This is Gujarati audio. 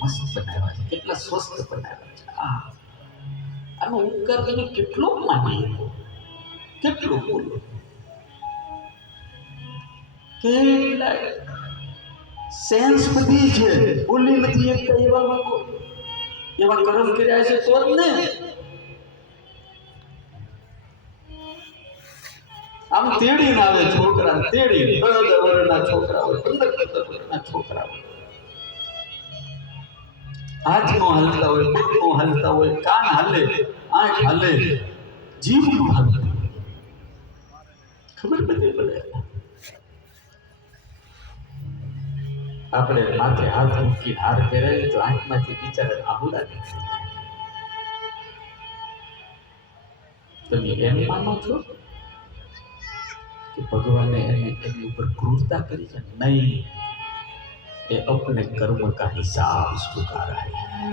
મસ્ત બનાવ્યા છે, કેટલા સ્વસ્થ બનાવ્યા છે. આનો ઉપકાર તમે કેટલો માનીએ, કેટલું બોલો, કેટલા સેન્સ બધી છે, બોલી નથી એકતા એવા માંગો, એવા કર્મ કર્યા છે તો જ ને. આમ તેડીને આવે છોકરા, તેડી 10 વર્ષના છોકરા હોય, 15 વર્ષના છોકરા હોય, હાથ નો હાલતા હોય, પગ નો હાલતા હોય, કાન હાલે, આંખ હાલે, જીભ નો હાલે, ખબર બધી પડે. આપણે માથે હાથ મૂકી હાર પહેરાવી તો આંખમાંથી બિચારા આહુડા નીકળે. તમે એમ માનો છો કે ભગવાને એની ઉપર ક્રૂરતા કરી છે? નહીં, ये अपने कर्म का हिसाब चुका रहा है.